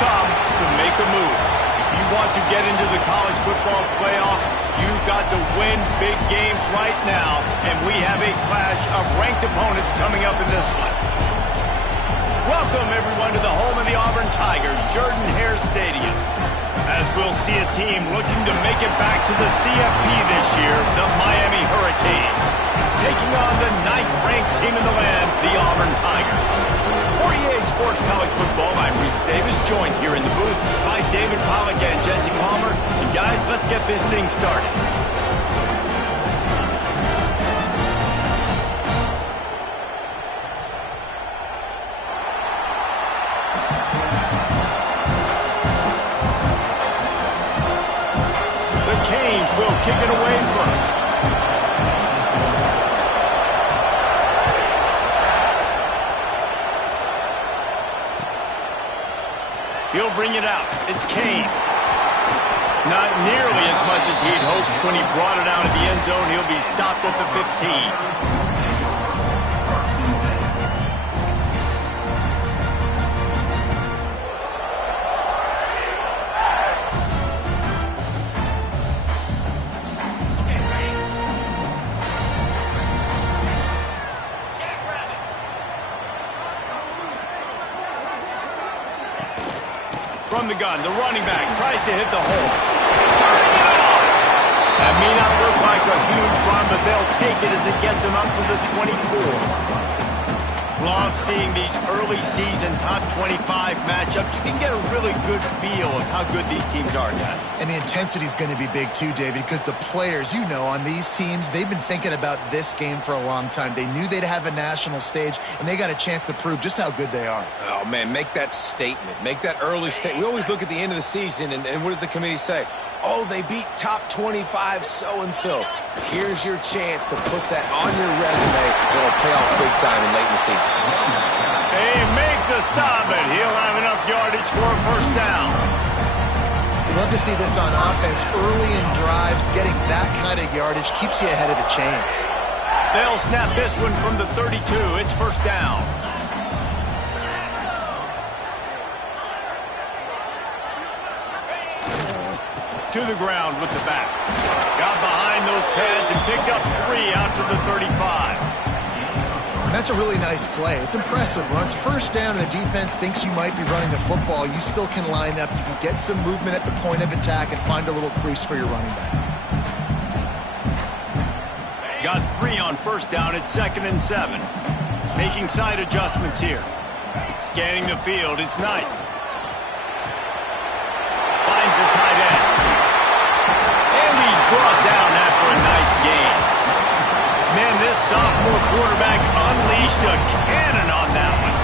come to make a move. If you want to get into the college football playoff, you've got to win big games right now, and we have a clash of ranked opponents coming up in this one. Welcome, everyone, to the home of the Auburn Tigers, Jordan-Hare Stadium. As we'll see a team looking to make it back to the CFP this year, the Miami Hurricanes, taking on the 9th-ranked team in the land, the Auburn Tigers. For EA Sports College Football, I'm Reese Davis, joined here in the booth by David Pollack and Jesse Palmer. And guys, let's get this thing started. Will kick it away first. He'll bring it out. It's Kane. Not nearly as much as he'd hoped when he brought it out of the end zone. He'll be stopped at the 15. From the gun, the running back tries to hit the hole. Turning it on! That may not look like a huge run, but they'll take it as it gets them up to the 24. Love seeing these early season top 25 matchups. You can get a really good feel of how good these teams are, guys. And the intensity is going to be big too, David, because the players, you know, on these teams, they've been thinking about this game for a long time. They knew they'd have a national stage, and they got a chance to prove just how good they are. Oh, man, make that statement. Make that early statement. We always look at the end of the season, and what does the committee say? Oh, they beat top 25 so-and-so. Here's your chance to put that on your resume that'll pay off big time and late in the season. They make the stop, and he'll have enough yardage for a first down. We love to see this on offense. Early in drives, getting that kind of yardage keeps you ahead of the chains. They'll snap this one from the 32. It's first down. To the ground with the back. Got behind those pads and picked up 3 out to the 35. And that's a really nice play. It's impressive. When it's first down and the defense thinks you might be running the football, you still can line up. You can get some movement at the point of attack and find a little crease for your running back. Got 3 on first down at 2nd and 7. Making side adjustments here. Scanning the field, it's Knight. Finds the tight end. And he's brought down after a nice gain. Man, this sophomore quarterback unleashed a cannon on that one.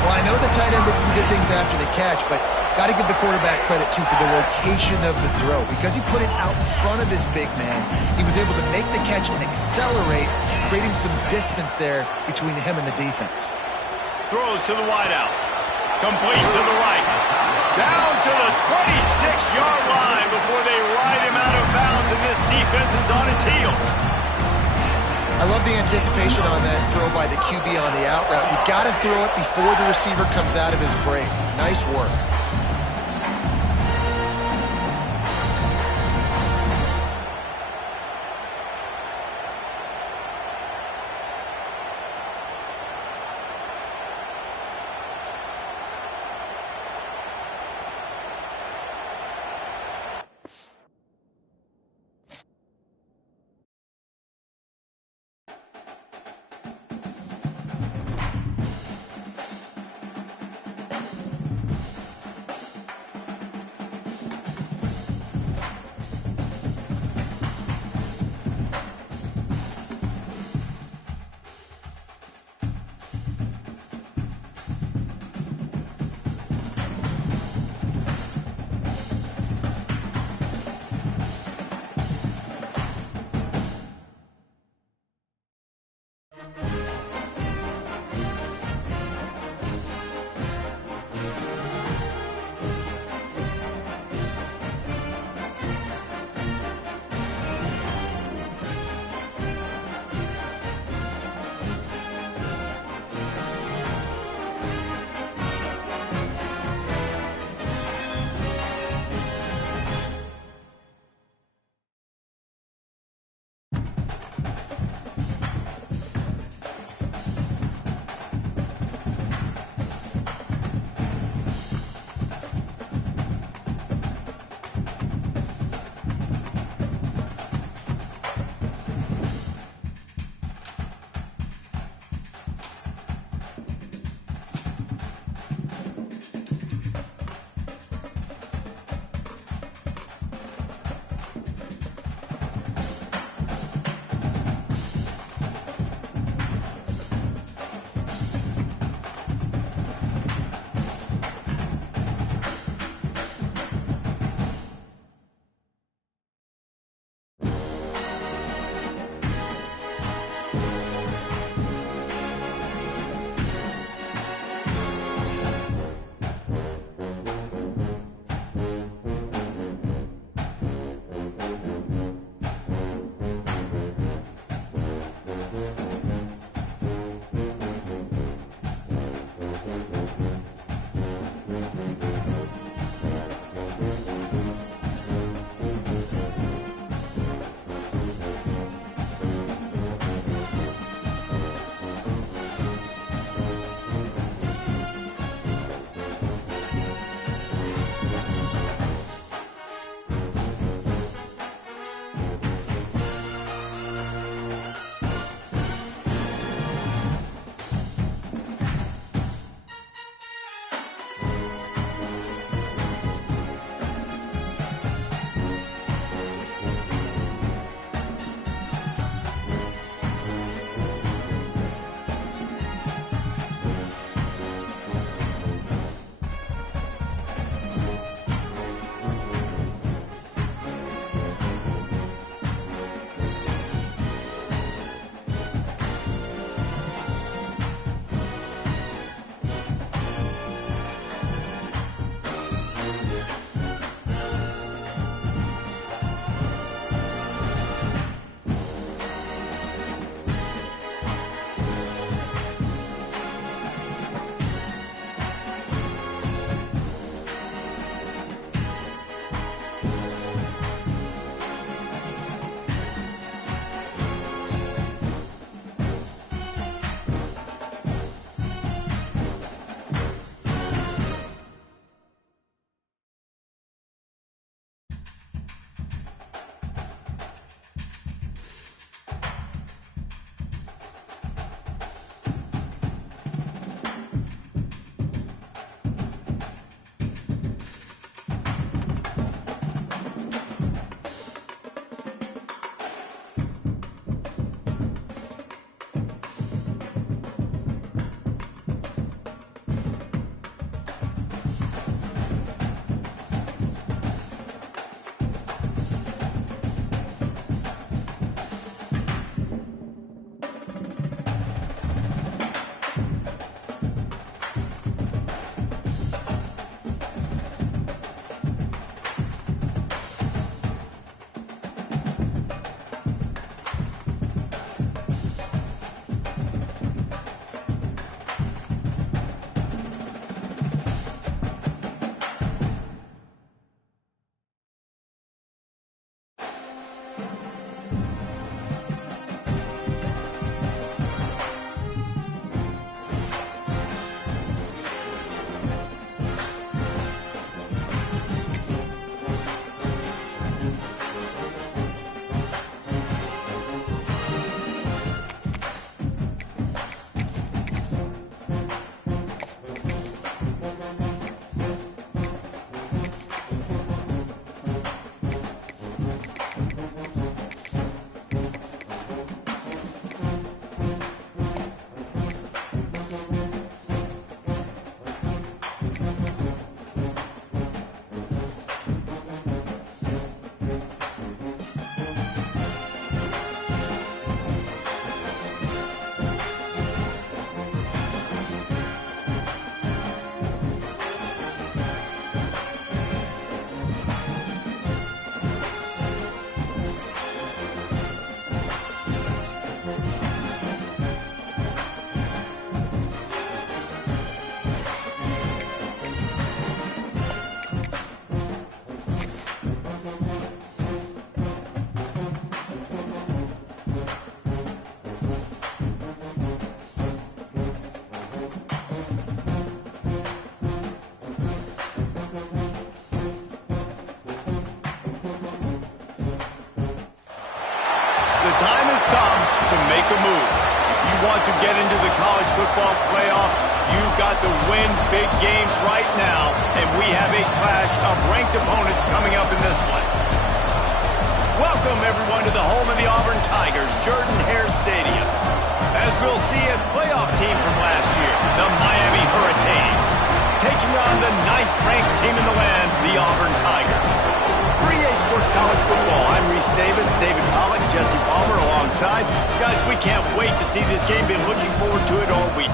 Well, I know the tight end did some good things after the catch, but got to give the quarterback credit, too, for the location of the throw. Because he put it out in front of his big man, he was able to make the catch and accelerate, creating some distance there between him and the defense. Throws to the wideout. Complete to the right. Down to the 26-yard line before they ride him out of bounds, and this defense is on its heels. I love the anticipation on that throw by the QB on the out route. You got to throw it before the receiver comes out of his break. Nice work. time has come to make a move. If you want to get into the college football playoff, you've got to win big games right now, and we have a clash of ranked opponents coming up in this one. Welcome, everyone, to the home of the Auburn Tigers, Jordan-Hare Stadium. As we'll see, a playoff team from last year, the Miami Hurricanes, taking on the 9th-ranked team in the land, the Auburn Tigers. For EA Sports College Football, I'm Reese Davis, David Pollack, Jesse Palmer alongside. Guys, we can't wait to see this game. Been looking forward to it all week.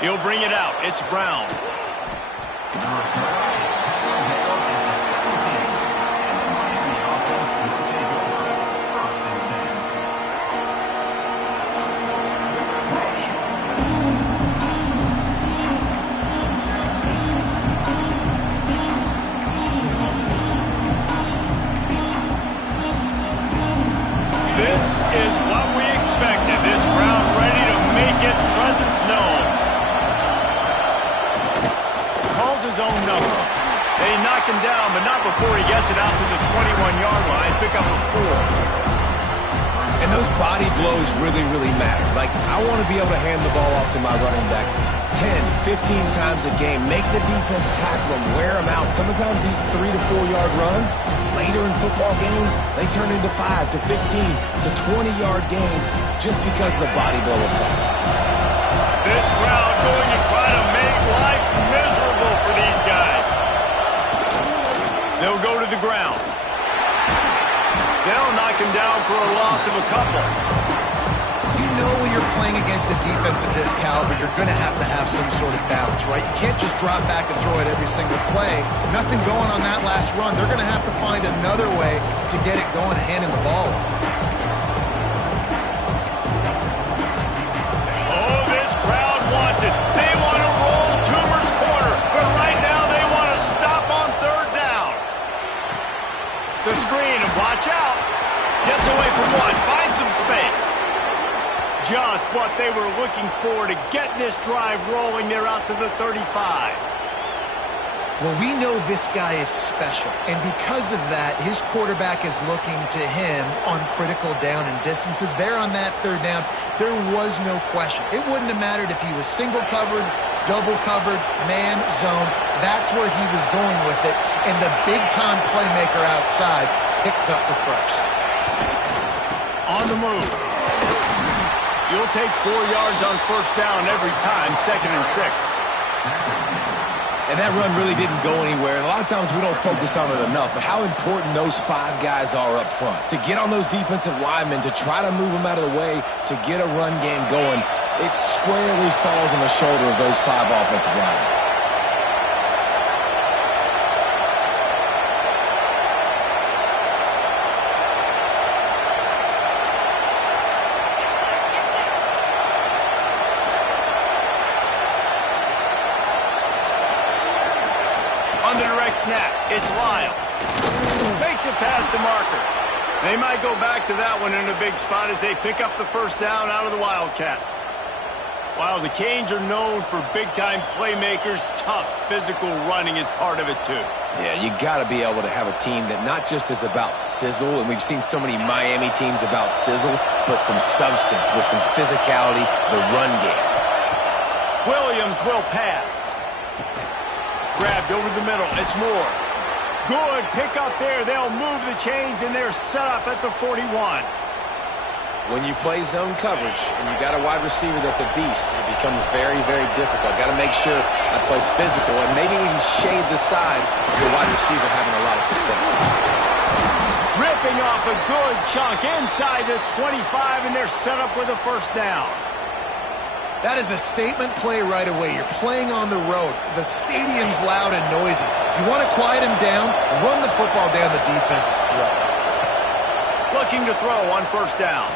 He'll bring it out. It's Brown. This is what we expected. This crowd ready to make its presence known. His own number. They knock him down, but not before he gets it out to the 21-yard line. Pick up a 4. And those body blows really, really matter. Like, I want to be able to hand the ball off to my running back 10, 15 times a game. Make the defense tackle them, wear them out. Sometimes these 3 to 4 yard runs, later in football games, they turn into 5 to 15 to 20-yard gains just because of the body blow effect. This crowd going to try to make life miserable for these guys. They'll go to the ground. They'll knock him down for a loss of a couple. You know when you're playing against a defense of this caliber, you're going to have some sort of balance, right? You can't just drop back and throw it every single play. Nothing going on that last run. They're going to have to find another way to get it going and hand him the ball off. They want to roll Toomer's corner, but right now they want to stop on 3rd down. The screen, and watch out. Gets away from one, finds some space. Just what they were looking for to get this drive rolling. They're out to the 35. Well, we know this guy is special, and because of that, his quarterback is looking to him on critical down and distances. There on that 3rd down, there was no question. It wouldn't have mattered if he was single covered, double covered, man, zone. That's where he was going with it, and the big-time playmaker outside picks up the first. On the move. You'll take 4 yards on 1st down every time, 2nd and 6. And that run really didn't go anywhere. And a lot of times we don't focus on it enough, but how important those 5 guys are up front. To get on those defensive linemen, to try to move them out of the way, to get a run game going, it squarely falls on the shoulder of those 5 offensive linemen. On the direct snap, it's Lyle. Makes it past the marker. They might go back to that one in a big spot as they pick up the 1st down out of the Wildcat. While the Canes are known for big-time playmakers, tough physical running is part of it too. Yeah, you got to be able to have a team that not just is about sizzle, and we've seen so many Miami teams about sizzle, but some substance with some physicality, the run game. Williams will pass. Grabbed over the middle. It's Moore. Good pick up there. They'll move the chains, and they're set up at the 41. When you play zone coverage and you got a wide receiver that's a beast, it becomes very, very difficult. Got to make sure I play physical and maybe even shade the side of the wide receiver having a lot of success. off a good chunk inside the 25, and they're set up with a first down. That is a statement play right away. You're playing on the road. The stadium's loud and noisy. You want to quiet him down, run the football down the defense's throat. Looking to throw on first down.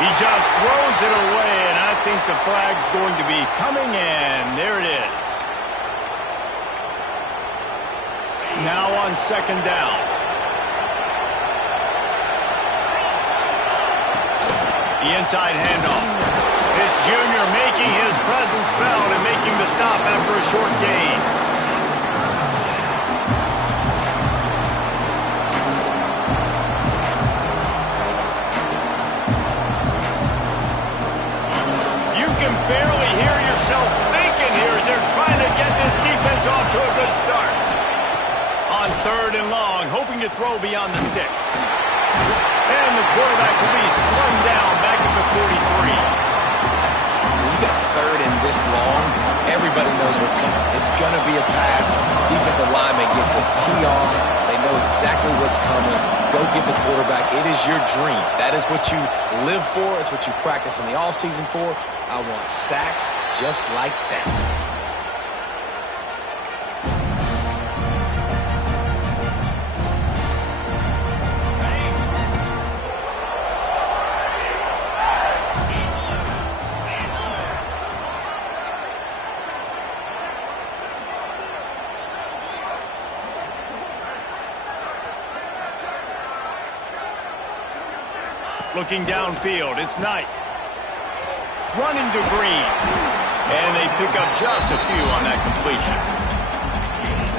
He just throws it away, and I think the flag's going to be coming in. There it is. Now on second down. The inside handoff. This junior making his presence felt and making the stop after a short gain. You can barely hear yourself thinking here as they're trying to get this defense off to a good start. On third and long, hoping to throw beyond the sticks. And the quarterback will be slung down back at the 43. When you got third and this long, everybody knows what's coming. It's going to be a pass. Defensive linemen get to tee off. They know exactly what's coming. Go get the quarterback. It is your dream. That is what you live for. It's what you practice in the offseason for. I want sacks just like that. Looking downfield, it's Knight. Running to Green. And they pick up just a few on that completion.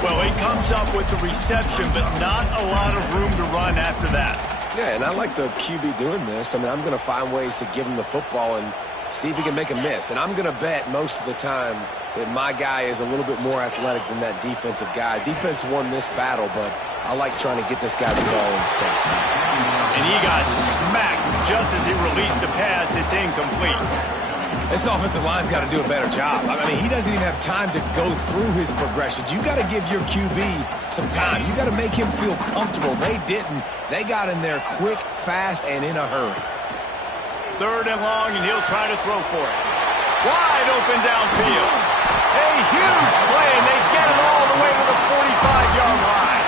Well, he comes up with the reception, but not a lot of room to run after that. Yeah, and I like the QB doing this. I mean, I'm going to find ways to give him the football and see if he can make a miss. And I'm going to bet most of the time that my guy is a little bit more athletic than that defensive guy. Defense won this battle, but I like trying to get this guy the ball in space. And he got smacked just as he released the pass. It's incomplete. This offensive line's got to do a better job. I mean, he doesn't even have time to go through his progressions. You got to give your QB some time. You got to make him feel comfortable. They didn't. They got in there quick, fast, and in a hurry. Third and long, and he'll try to throw for it. Wide open downfield. A huge play, and they get it all the way to the 45-yard line.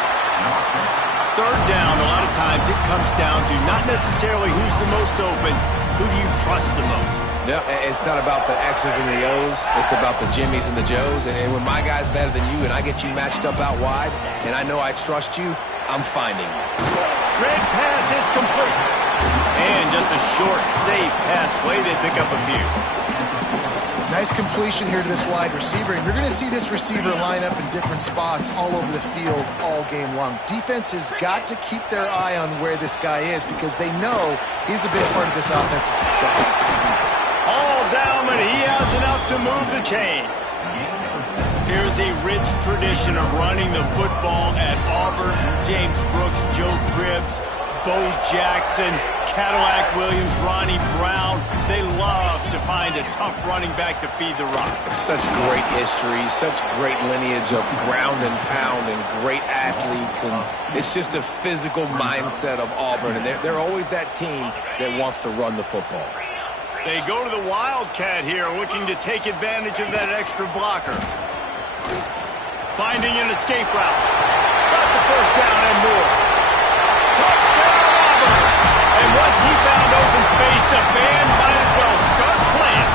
Third down, a lot of times it comes down to not necessarily who's the most open, who do you trust the most? Yeah, it's not about the X's and the O's. It's about the Jimmies and the Joes. And when my guy's better than you and I get you matched up out wide and I know I trust you, I'm finding you. Red pass, it's complete. And just a short, safe pass play. They pick up a few. Nice completion here to this wide receiver, and you're going to see this receiver line up in different spots all over the field all game long. Defense has got to keep their eye on where this guy is because they know he's a big part of this offensive success. All down, but he has enough to move the chains. Here's a rich tradition of running the football at Auburn. James Brooks, Joe Cribbs, Bo Jackson, Cadillac Williams, Ronnie Brown. They love to find a tough running back to feed the rock. Such great history, such great lineage of ground and pound and great athletes. And it's just a physical mindset of Auburn. And they're always that team that wants to run the football. They go to the Wildcat here, looking to take advantage of that extra blocker. Finding an escape route. Got the first down and more. Touchdown, Auburn! And once he found open space, the band might as well start playing.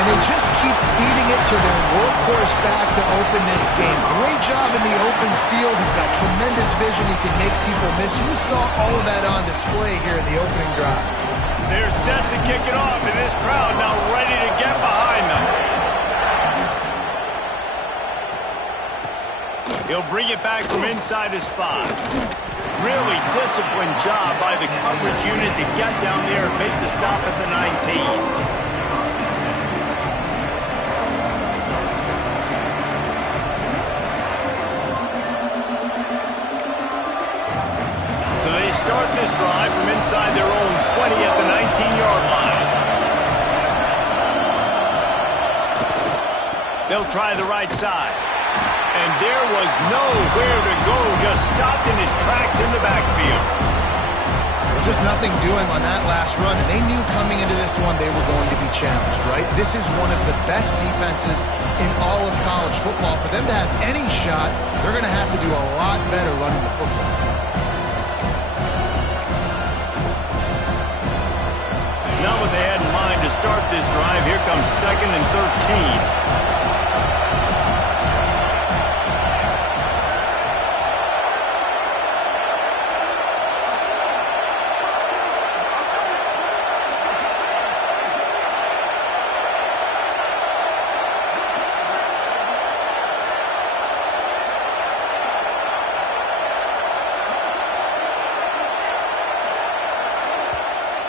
And they just keep feeding it to their workhorse back to open this game. Great job in the open field. He's got tremendous vision. He can make people miss. You saw all of that on display here in the opening drive. They're set to kick it off, and this crowd now ready to get behind them. He'll bring it back from inside his 5. Really disciplined job by the coverage unit to get down there and make the stop at the 19. So they start this drive from inside their own 20 at the 19-yard line. They'll try the right side. And there was nowhere to go, just stopped in his tracks in the backfield. Just nothing doing on that last run, and they knew coming into this one they were going to be challenged, right? This is one of the best defenses in all of college football. For them to have any shot, they're going to have to do a lot better running the football. Not what they had in mind to start this drive. Here comes 2nd and 13.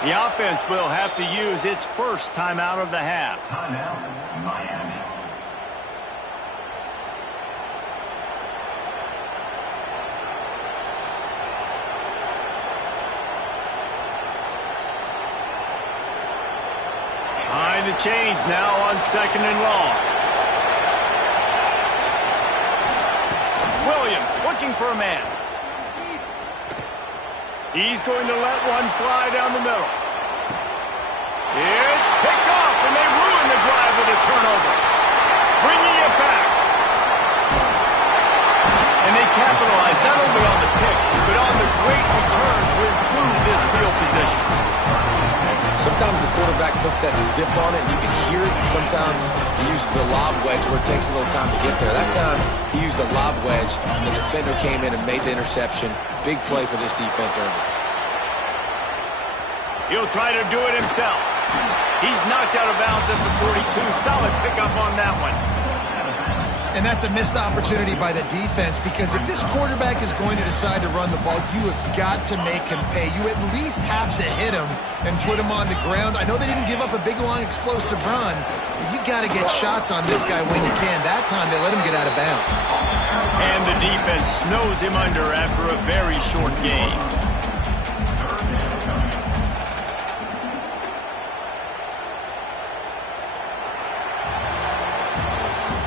The offense will have to use its first timeout of the half. Timeout, Miami. Behind the chains now on 2nd and long. Williams looking for a man. He's going to let one fly down the middle. It's picked off, and they ruin the drive with a turnover. Bringing it back. And they capitalize not only on the pick, but on the great returns to improve this field position. Sometimes the quarterback puts that zip on it, and you can hear it. Sometimes he uses the lob wedge where it takes a little time to get there. That time, he used the lob wedge, and the defender came in and made the interception. Big play for this defense early. He'll try to do it himself. He's knocked out of bounds at the 42. Solid pickup on that one. And that's a missed opportunity by the defense, because if this quarterback is going to decide to run the ball, you have got to make him pay. You at least have to hit him and put him on the ground. I know they didn't give up a big, long, explosive run, but you got to get shots on this guy when you can. That time, they let him get out of bounds. And the defense snows him under after a very short game.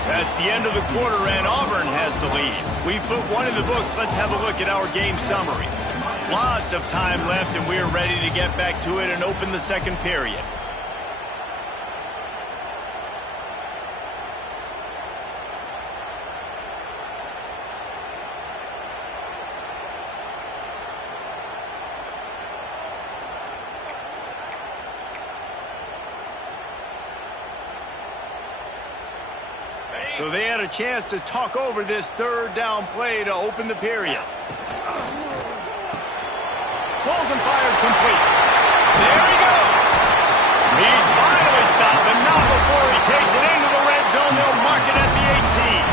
That's the end of the quarter, and Auburn has the lead. We've put one in the books. Let's have a look at our game summary. Lots of time left, and we're ready to get back to it and open the second period. So they had a chance to talk over this third down play to open the period. Pulls and fired complete. There he goes. He's finally stopped, but not before he takes it into the red zone. They'll mark it at the 18.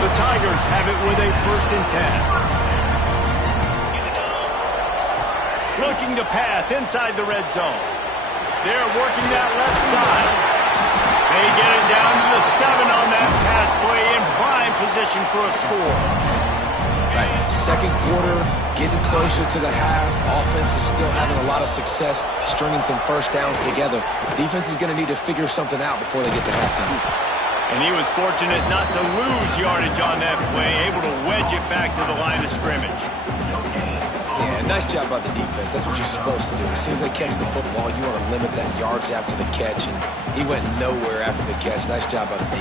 The Tigers have it with a 1st and 10. Looking to pass inside the red zone. They're working that left side. They get it down to the 7 on that pass play, in prime position for a score. Right. Second quarter, getting closer to the half. Offense is still having a lot of success stringing some first downs together. Defense is going to need to figure something out before they get to halftime. And he was fortunate not to lose yardage on that play, able to wedge it back to the line of scrimmage. Yeah, nice job by the defense. That's what you're supposed to do. As soon as they catch the football, you want to limit that yards after the catch, and he went nowhere after the catch. Nice job by the D.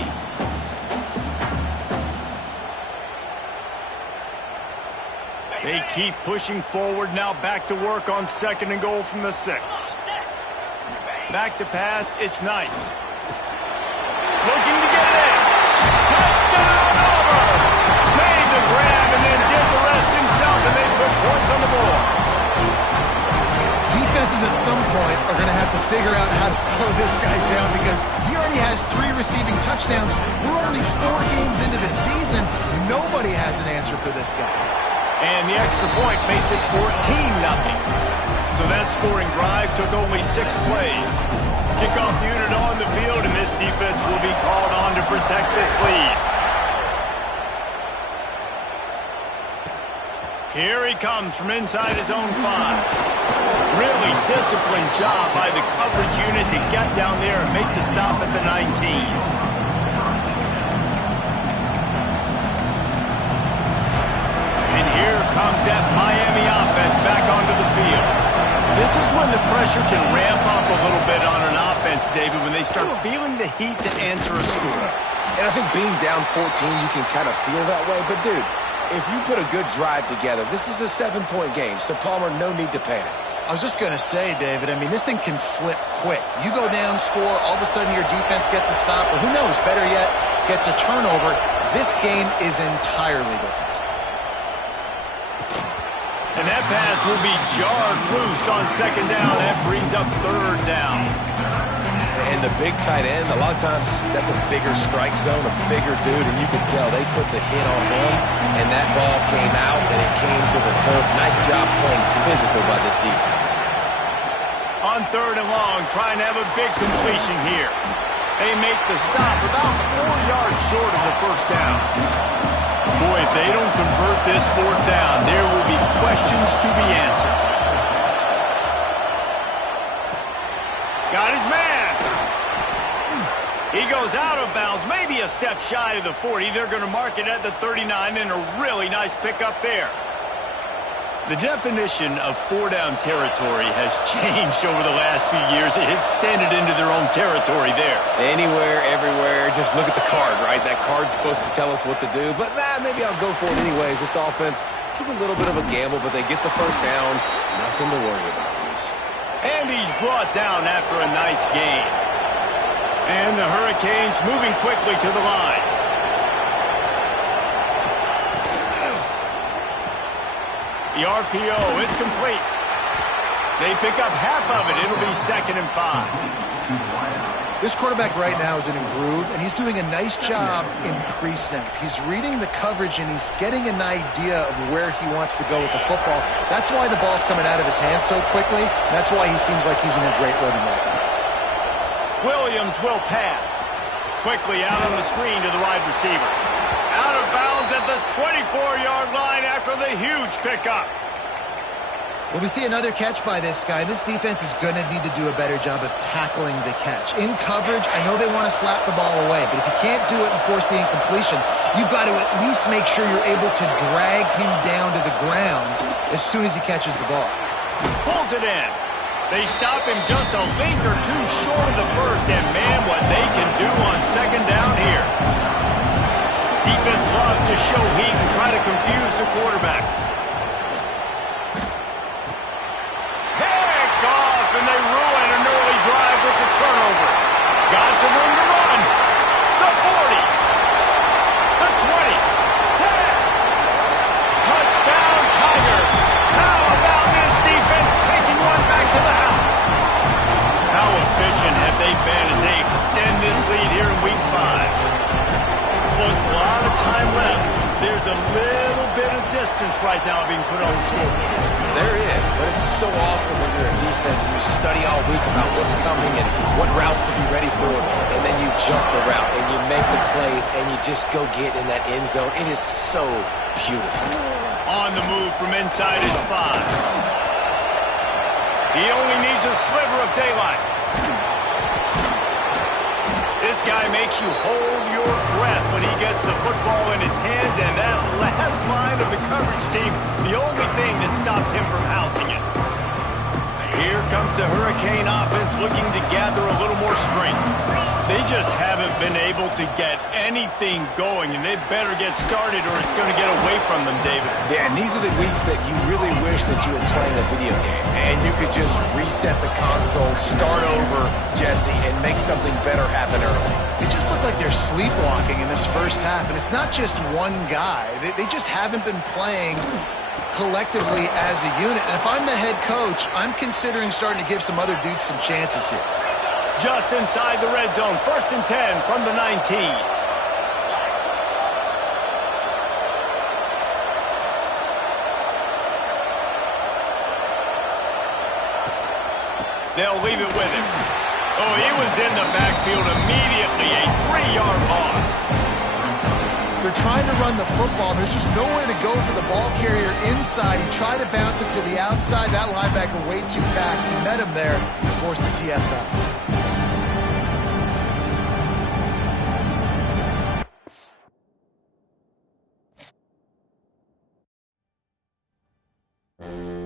They keep pushing forward, now back to work on 2nd and goal from the 6. Back to pass, it's Knight. Looking to get it in. Touchdown, Auburn! Made the grab and then did the rest himself, and they put points on the board. Defenses at some point are going to have to figure out how to slow this guy down, because he already has 3 receiving touchdowns. We're only 4 games into the season. Nobody has an answer for this guy. And the extra point makes it 14-0. So that scoring drive took only 6 plays. Kickoff unit on the field, and this defense will be called on to protect this lead. Here he comes from inside his own 5. Really disciplined job by the coverage unit to get down there and make the stop at the 19. that Miami offense back onto the field. This is when the pressure can ramp up a little bit on an offense, David, when they start feeling the heat to answer a score. And I think being down 14, you can kind of feel that way. But, dude, if you put a good drive together, this is a 7-point game. So, Palmer, no need to panic. I was just going to say, David, I mean, this thing can flip quick. You go down, score, all of a sudden your defense gets a stop, or who knows, better yet, gets a turnover. This game is entirely different. And that pass will be jarred loose on second down. That brings up third down. And the big tight end, a lot of times that's a bigger strike zone, a bigger dude, and you can tell they put the hit on him, and that ball came out, and it came to the turf. Nice job playing physical by this defense. On third and long, trying to have a big completion here. They make the stop about 4 yards short of the first down. Boy, if they don't convert this fourth down, there will be questions to be answered. Got his man. He goes out of bounds, maybe a step shy of the 40. They're going to mark it at the 39, and a really nice pickup there. The definition of four-down territory has changed over the last few years. It extended into their own territory there. Anywhere, everywhere, just look at the card, right? That card's supposed to tell us what to do, but maybe I'll go for it anyways. This offense took a little bit of a gamble, but they get the first down. Nothing to worry about, Reese. And he's brought down after a nice gain. And the Hurricanes moving quickly to the line. The RPO, it's complete. They pick up half of it. It'll be 2nd and 5. This quarterback right now is in a groove, and he's doing a nice job in pre-snap. He's reading the coverage, and he's getting an idea of where he wants to go with the football. That's why the ball's coming out of his hands so quickly. That's why he seems like he's in a great rhythm right now. Williams will pass. Quickly out on the screen to the wide receiver. Out of bounds at the 24-yard line after the huge pickup. Well, we see another catch by this guy. This defense is going to need to do a better job of tackling the catch. In coverage, I know they want to slap the ball away, but if you can't do it and force the incompletion, you've got to at least make sure you're able to drag him down to the ground as soon as he catches the ball. Pulls it in. They stop him just a length or two short of the first, and man, what they can do on second down here. Defense loves to show heat and try to confuse the quarterback. Pick off, and they ruin an early drive with the turnover. Got some room to run. The 40. The 20. 10. Touchdown, Tigers. How about this defense taking one back to the house? How efficient have they been as they extend this lead here in Week 5? With a lot of time left, there's a little bit of distance right now being put on the scoreboard. There is, but it's so awesome when you're a defense and you study all week about what's coming and what routes to be ready for, and then you jump the route and you make the plays and you just go get in that end zone. It is so beautiful. On the move from inside his 5. He only needs a sliver of daylight. This guy makes you hold your breath when he gets the football in his hands, and that last line of the coverage team, the only thing that stopped him from housing it. Here comes the Hurricane offense looking to gather a little more strength. They just haven't been able to get anything going, and they better get started or it's going to get away from them, David. Yeah, and these are the weeks that you really wish that you were playing a video game, and you could just reset the console, start over, Jesse, and make something better happen early. They just look like they're sleepwalking in this first half, and it's not just one guy. They just haven't been playing collectively as a unit. And if I'm the head coach, I'm considering starting to give some other dudes some chances here. Just inside the red zone, 1st and 10 from the 19. They'll leave it with him. Oh, he was in the backfield immediately, a 3-yard loss. They're trying to run the football. There's just nowhere to go for the ball carrier inside. He tried to bounce it to the outside. That linebacker way too fast. He met him there and forced the TFL. it.